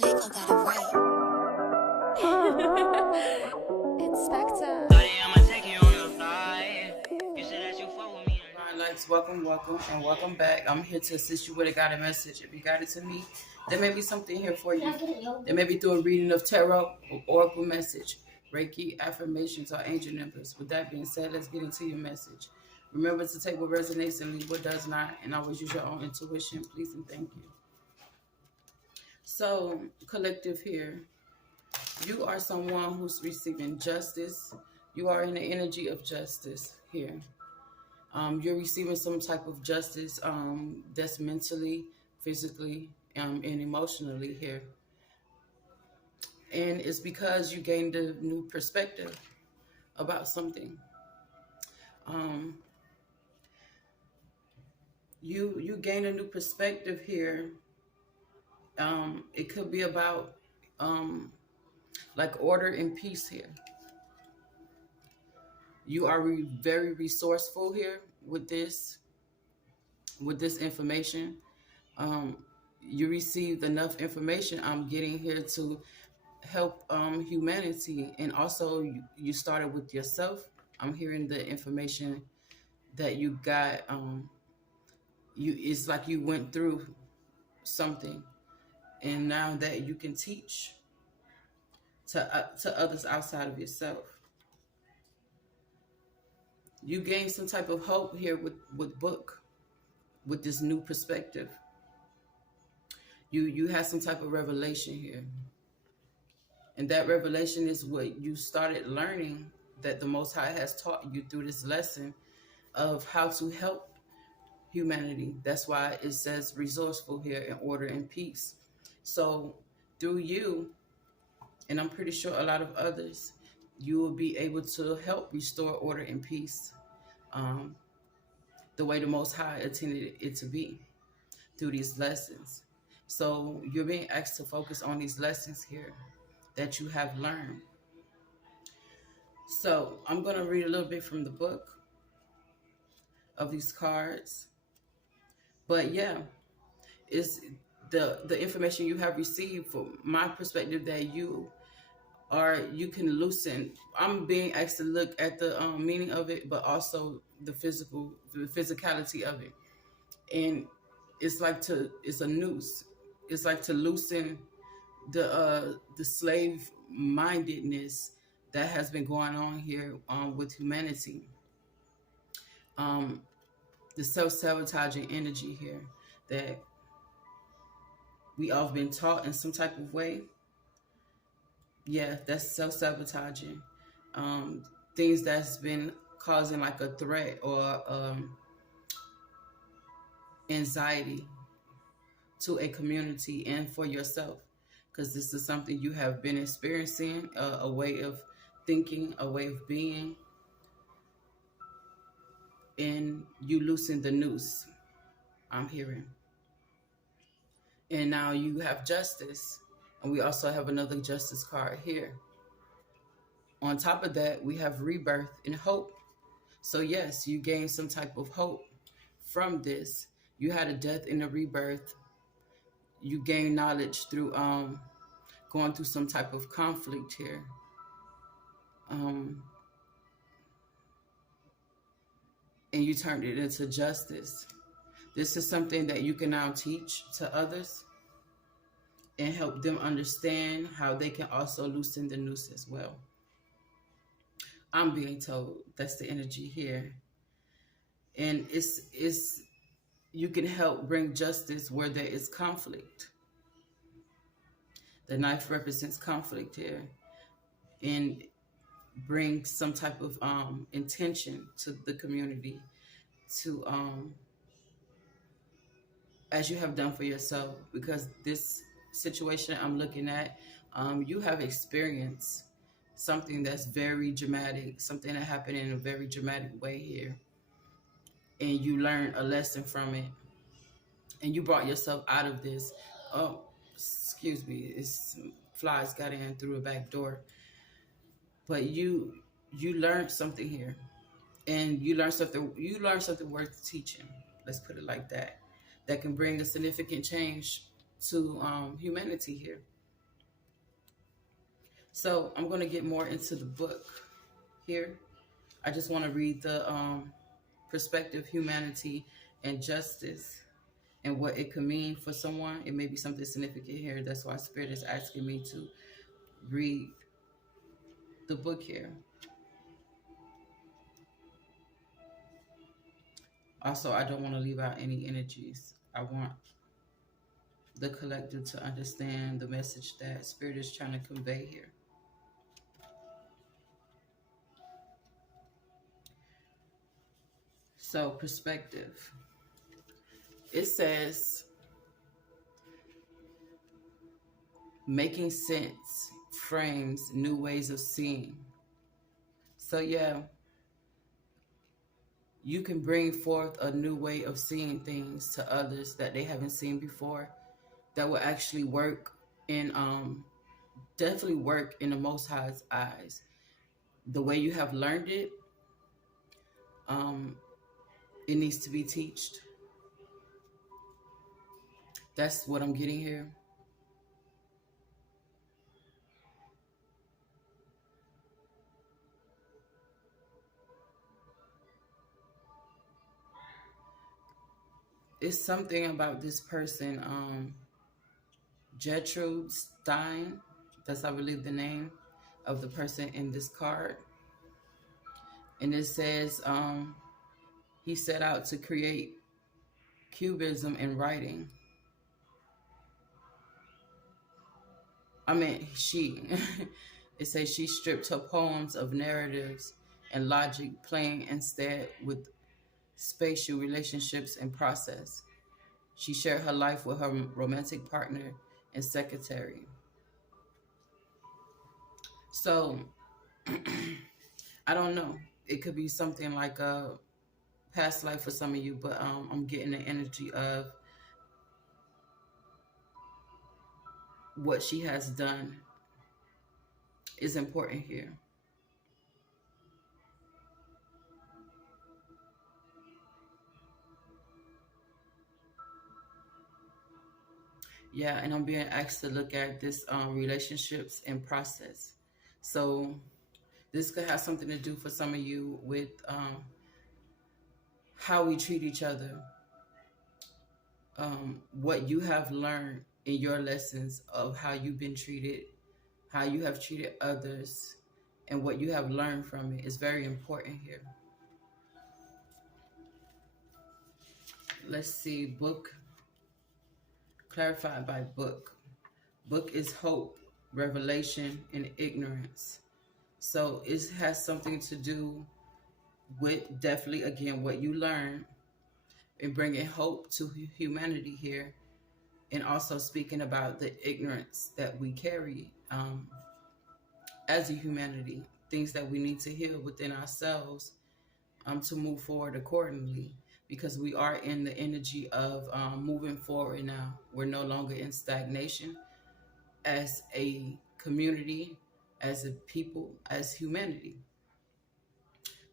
Pickle got it right. It's Spectre. Alright, lights, welcome, and welcome back. I'm here to assist you with a guided message. If you got it to me, there may be something here for you. There may be through a reading of tarot or oracle message, Reiki, affirmations, or angel numbers. With that being said, let's get into your message. Remember to take what resonates and leave what does not, and always use your own intuition. Please and thank you. So, collective here, you are someone who's receiving justice. You are in the energy of justice here. You're receiving some type of justice that's mentally, physically, and emotionally here. And it's because you gained a new perspective about something. You gain a new perspective here. It could be about like order and peace here. You are very resourceful here with this information. You received enough information I'm getting here to help humanity, and also you started with yourself. I'm hearing the information that you got. It's like you went through something, and now that you can teach to others outside of yourself. You gain some type of hope here with book, with this new perspective. You have some type of revelation here. And that revelation is what you started learning, that the Most High has taught you through this lesson of how to help humanity. That's why it says resourceful here, in order and peace. So through you, and I'm pretty sure a lot of others, you will be able to help restore order and peace the way the Most High intended it to be through these lessons. So you're being asked to focus on these lessons here that you have learned. So I'm going to read a little bit from the book of these cards. But yeah, it's the information you have received, from my perspective, that you can loosen. I'm being asked to look at the meaning of it, but also the physicality of it. And it's a noose. It's like to loosen the slave mindedness that has been going on here with humanity. The self-sabotaging energy here that we all have been taught in some type of way. Yeah, that's self-sabotaging. Things that's been causing like a threat or anxiety to a community and for yourself, because this is something you have been experiencing, a way of thinking, a way of being, and you loosen the noose, I'm hearing. And now you have justice, and we also have another justice card here. On top of that, we have rebirth and hope. So yes, you gain some type of hope from this. You had a death and a rebirth. You gain knowledge through going through some type of conflict here. And you turned it into justice. This is something that you can now teach to others and help them understand how they can also loosen the noose as well. I'm being told that's the energy here. And it's you can help bring justice where there is conflict. The knife represents conflict here, and bring some type of intention to the community, to as you have done for yourself, because this situation I'm looking at, you have experienced something that's very dramatic, something that happened in a very dramatic way here, and you learned a lesson from it, and you brought yourself out of this. Oh, excuse me, it's flies got in through a back door. But you learned something here, and you learned something worth teaching. Let's put it like that. That can bring a significant change to humanity here. So I'm going to get more into the book here. I just want to read the perspective, humanity, and justice, and what it could mean for someone. It may be something significant here. That's why Spirit is asking me to read the book here. Also, I don't want to leave out any energies. I want the collective to understand the message that Spirit is trying to convey here. So, perspective. It says, making sense frames new ways of seeing. So, yeah, you can bring forth a new way of seeing things to others that they haven't seen before, that will actually work in, definitely work in the Most High's eyes. The way you have learned it, it needs to be taught. That's what I'm getting here. It's something about this person, Gertrude Stein. That's, I believe, the name of the person in this card. And it says he set out to create cubism in writing. She. It says she stripped her poems of narratives and logic, playing instead with spatial relationships and process. She shared her life with her romantic partner and secretary. So, I don't know. It could be something like a past life for some of you, but I'm getting the energy of what she has done is important here. Yeah, and I'm being asked to look at this relationships and process. So this could have something to do for some of you with how we treat each other, what you have learned in your lessons of how you've been treated, how you have treated others, and what you have learned from it is very important here. Let's see, book, clarified by book. Book is hope, revelation, and ignorance. So it has something to do with, definitely, again, what you learn and bringing hope to humanity here, and also speaking about the ignorance that we carry as a humanity, things that we need to heal within ourselves to move forward accordingly, because we are in the energy of moving forward now. We're no longer in stagnation as a community, as a people, as humanity.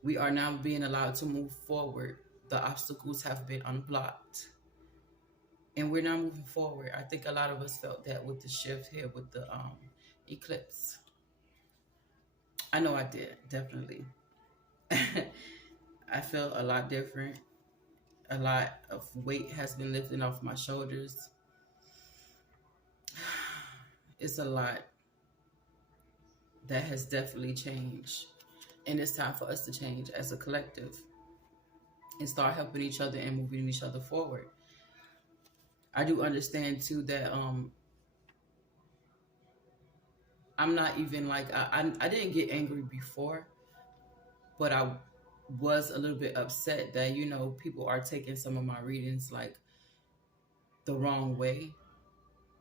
We are now being allowed to move forward. The obstacles have been unblocked, and we're now moving forward. I think a lot of us felt that with the shift here with the eclipse. I know I did, definitely. I felt a lot different. A lot of weight has been lifted off my shoulders. It's a lot that has definitely changed. And it's time for us to change as a collective and start helping each other and moving each other forward. I do understand too that I'm not even like, I didn't get angry before, but I was a little bit upset that, you know, people are taking some of my readings like the wrong way.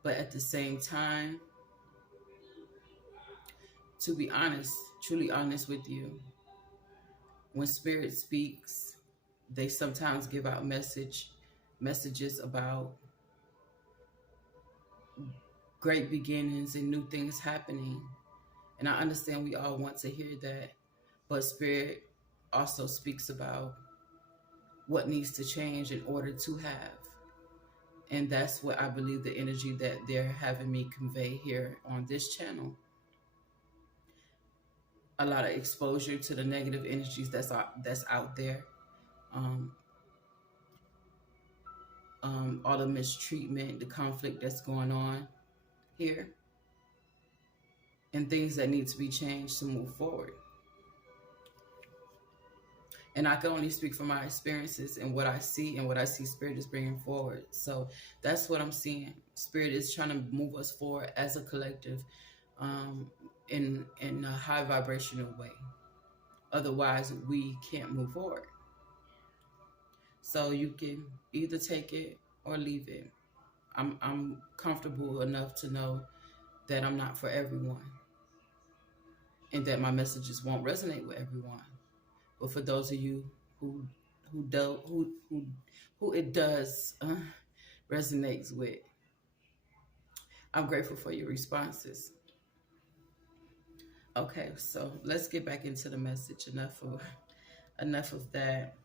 But at the same time, to be honest, truly honest with you, when Spirit speaks, they sometimes give out messages about great beginnings and new things happening. And I understand we all want to hear that, but Spirit also speaks about what needs to change in order to have. And that's what I believe the energy that they're having me convey here on this channel. a lot of exposure to the negative energies that's out there. Um, all the mistreatment, the conflict that's going on here, and things that need to be changed to move forward. And I can only speak from my experiences and what I see and what I see Spirit is bringing forward. So that's what I'm seeing. Spirit is trying to move us forward as a collective, in a high vibrational way. Otherwise, we can't move forward. So you can either take it or leave it. I'm comfortable enough to know that I'm not for everyone, and that my messages won't resonate with everyone. But for those of you who it does resonates with, I'm grateful for your responses. Okay, so let's get back into the message. Enough of that.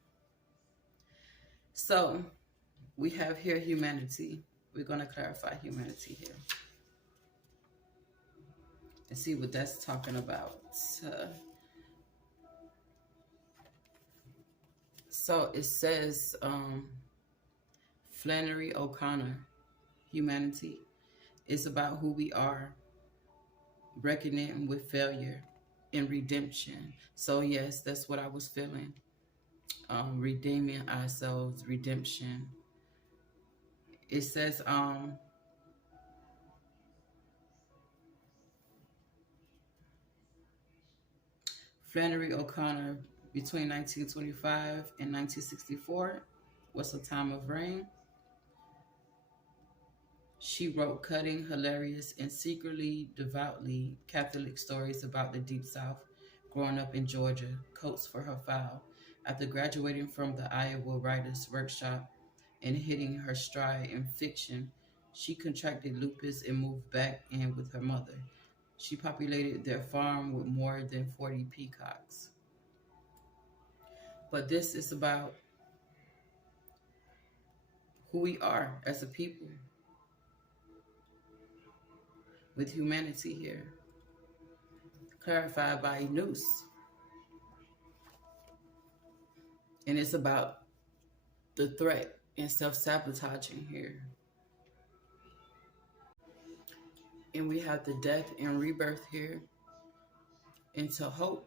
So we have here humanity. We're going to clarify humanity here and see what that's talking about. So it says, Flannery O'Connor, humanity is about who we are, reckoning with failure and redemption. So yes, that's what I was feeling. Redeeming ourselves, redemption. It says, Flannery O'Connor, between 1925 and 1964, was a time of reign. She wrote cutting, hilarious, and secretly, devoutly Catholic stories about the Deep South, growing up in Georgia, coats for her file. After graduating from the Iowa Writers' Workshop and hitting her stride in fiction, she contracted lupus and moved back in with her mother. She populated their farm with more than 40 peacocks. But this is about who we are as a people, with humanity here, clarified by Noose. And it's about the threat and self-sabotaging here. And we have the death and rebirth here into hope.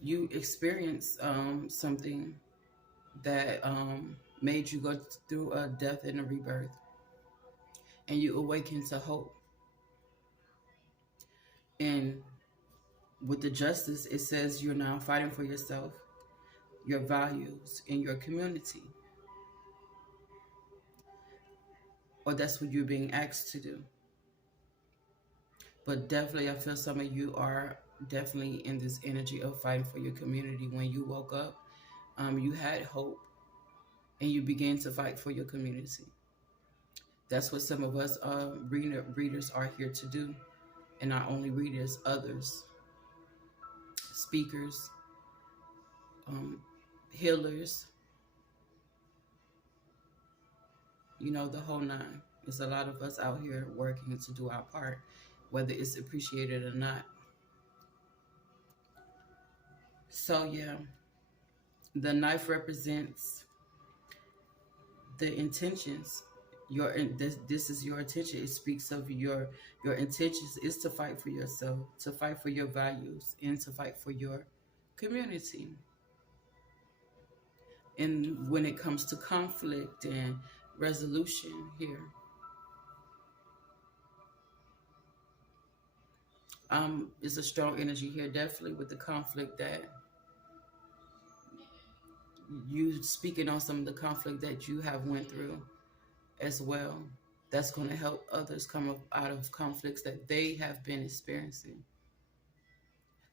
You experience something that made you go through a death and a rebirth, and you awaken to hope. And with the justice, it says you're now fighting for yourself, your values, and your community. Or that's what you're being asked to do. But definitely, I feel some of you are definitely in this energy of fighting for your community. When you woke up, you had hope, and you began to fight for your community. That's what some of us readers are here to do. And not only readers, others, speakers, healers, the whole nine. There's a lot of us out here working to do our part, whether it's appreciated or not. So yeah, the knife represents the intentions. This is your intention. It speaks of your intentions is to fight for yourself, to fight for your values, and to fight for your community. And when it comes to conflict and resolution here, is a strong energy here, definitely with the conflict, that you speaking on some of the conflict that you have went through as well. That's going to help others come up out of conflicts that they have been experiencing,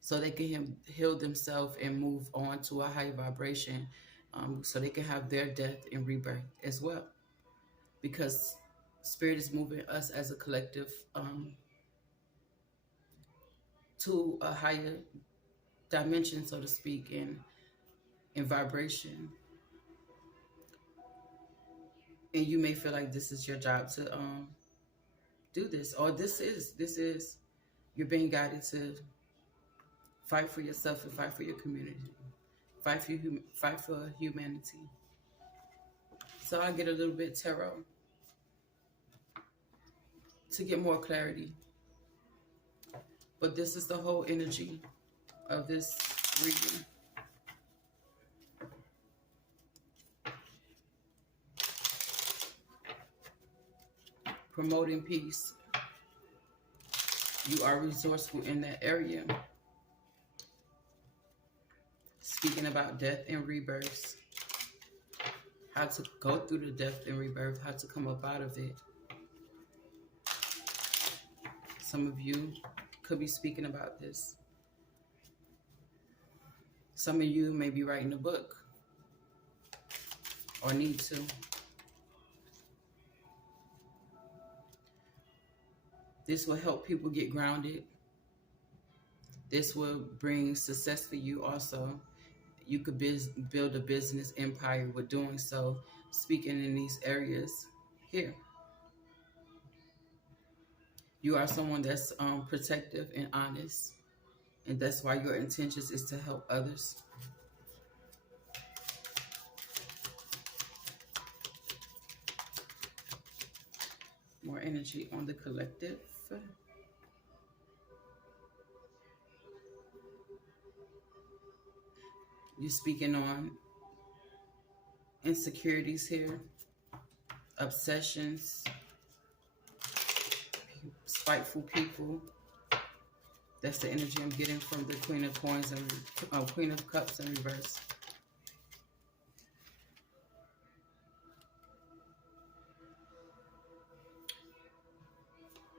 so they can heal themselves and move on to a higher vibration, so they can have their death and rebirth as well. Because Spirit is moving us as a collective to a higher dimension, so to speak, in vibration. And you may feel like this is your job to do this, or this is You're being guided to fight for yourself and fight for your community. Fight for humanity. So I get a little bit tarot to get more clarity. But this is the whole energy of this reading. Promoting peace. You are resourceful in that area. Speaking about death and rebirths. How to go through the death and rebirth. How to come up out of it. Some of you could be speaking about this. Some of you may be writing a book. Or need to. This will help people get grounded. This will bring success for you also. You could build a business empire with doing so, speaking in these areas here. You are someone that's protective and honest, and that's why your intentions is to help others. More energy on the collective. You're speaking on insecurities here, obsessions, spiteful people. That's the energy I'm getting from the Queen of Coins and Queen of Cups in reverse.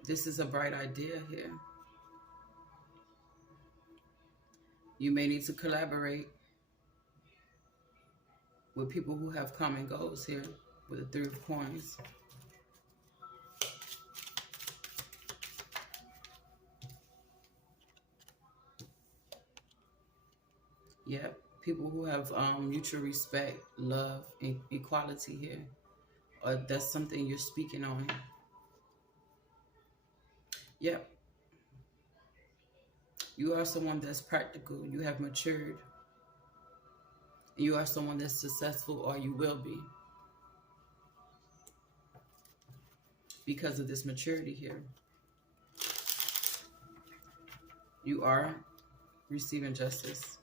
This is a bright idea here. You may need to collaborate with people who have common goals here with the Three of Coins. Yep, people who have mutual respect, love, and equality here. Or that's something you're speaking on. Yep. You are someone that's practical. You have matured. You are someone that's successful, or you will be. Because of this maturity here. You are receiving justice.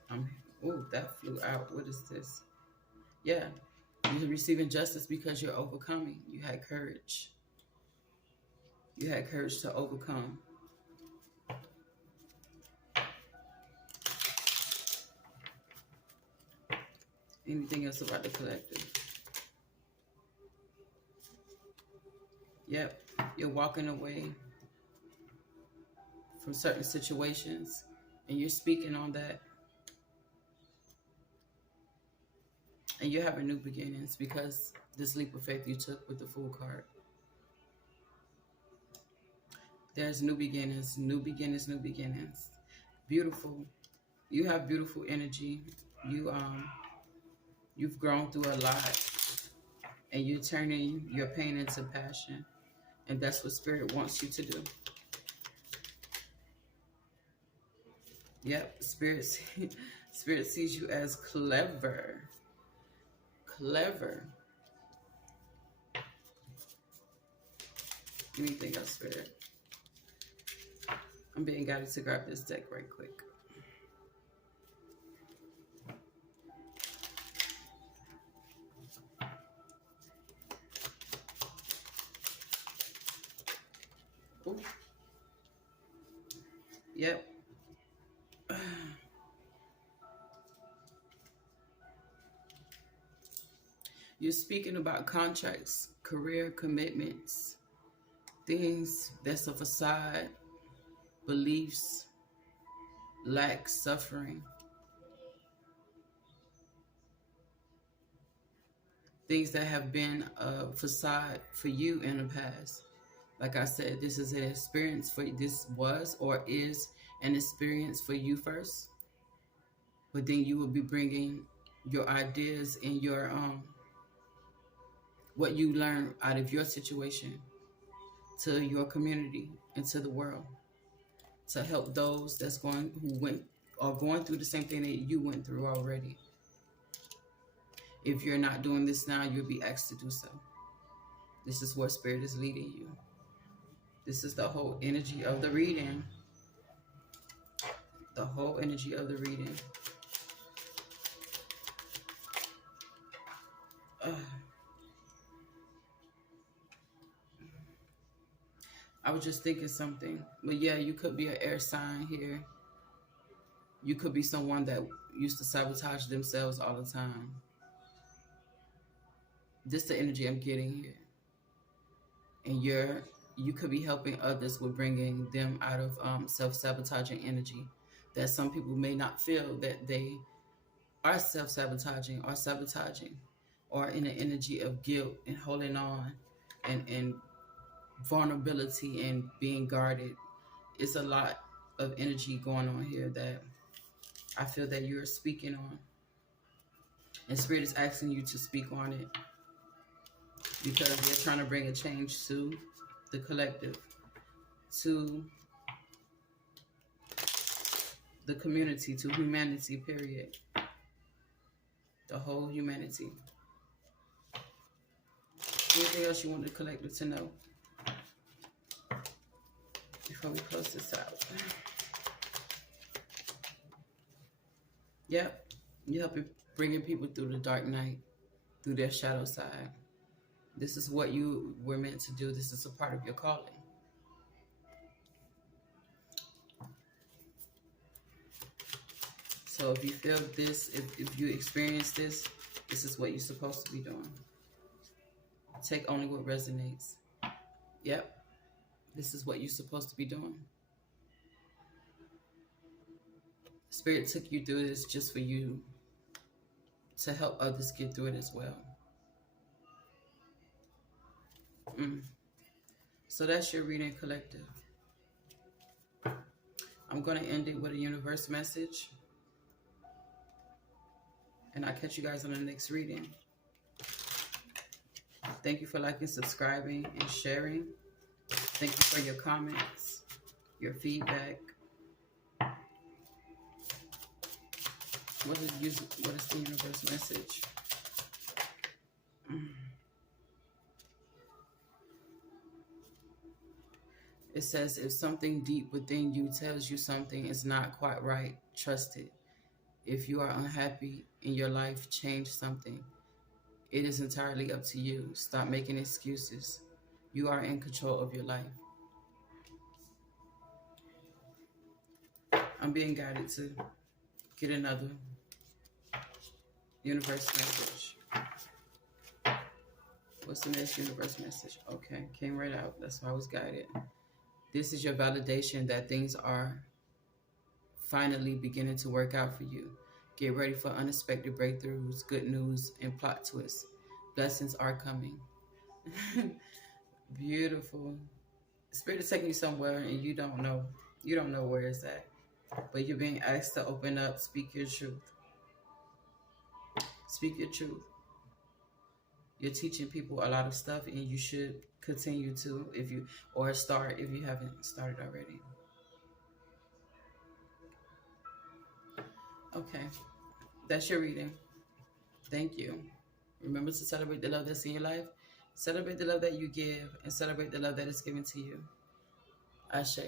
Oh, that flew out. What is this? Yeah. You're receiving justice because you're overcoming. You had courage. You had courage to overcome. Anything else about the collective? Yep. You're walking away from certain situations and you're speaking on that. And you're having new beginnings because this leap of faith you took with the Fool card. There's new beginnings, new beginnings, new beginnings. Beautiful. You have beautiful energy. You've grown through a lot. And you're turning your pain into passion. And that's what Spirit wants you to do. Yep, Spirit sees you as clever. Clever. Anything else, Spirit? I'm being guided to grab this deck right quick. Ooh. Yep. You're speaking about contracts, career commitments, things that's a facade, beliefs, lack, suffering. Things that have been a facade for you in the past. Like I said, this is an experience for this was or is an experience for you first. But then you will be bringing your ideas and your what you learn out of your situation to your community and to the world. to help those who are going through the same thing that you went through already. If you're not doing this now, you'll be asked to do so. This is where Spirit is leading you. This is the whole energy of the reading. The whole energy of the reading. I was just thinking something. But yeah, you could be an air sign here. You could be someone that used to sabotage themselves all the time. This is the energy I'm getting here. And you could be helping others with bringing them out of self-sabotaging energy. That some people may not feel that they are self-sabotaging or sabotaging, or in an energy of guilt and holding on and vulnerability and being guarded. It's a lot of energy going on here that I feel that you're speaking on. And Spirit is asking you to speak on it, because they're trying to bring a change to the collective, to the community, to humanity, period. The whole humanity. Anything else you want the collective to know before we close this out? Yep. You help bringing people through the dark night, through their shadow side. This is what you were meant to do. This is a part of your calling. So if you feel this, if you experience this, this is what you're supposed to be doing. Take only what resonates. Yep. This is what you're supposed to be doing. Spirit took you through this just for you to help others get through it as well. So that's your reading, collective. I'm going to end it with a universe message. And I'll catch you guys on the next reading. Thank you for liking, subscribing, and sharing. Thank you for your comments, your feedback. What is the universe message? It says, if something deep within you tells you something is not quite right, trust it. If you are unhappy in your life, change something. It is entirely up to you. Stop making excuses. You are in control of your life. I'm being guided to get another universe message. What's the next universe message? Okay, came right out. That's why I was guided. This is your validation that things are finally beginning to work out for you. Get ready for unexpected breakthroughs, good news, and plot twists. Blessings are coming. Beautiful. Spirit is taking you somewhere and you don't know where it's at. But you're being asked to open up, speak your truth. Speak your truth. You're teaching people a lot of stuff, and you should continue to, if you haven't started already. Okay, that's your reading. Thank you. Remember to celebrate the love that's in your life. Celebrate the love that you give, and celebrate the love that is given to you. Ashe.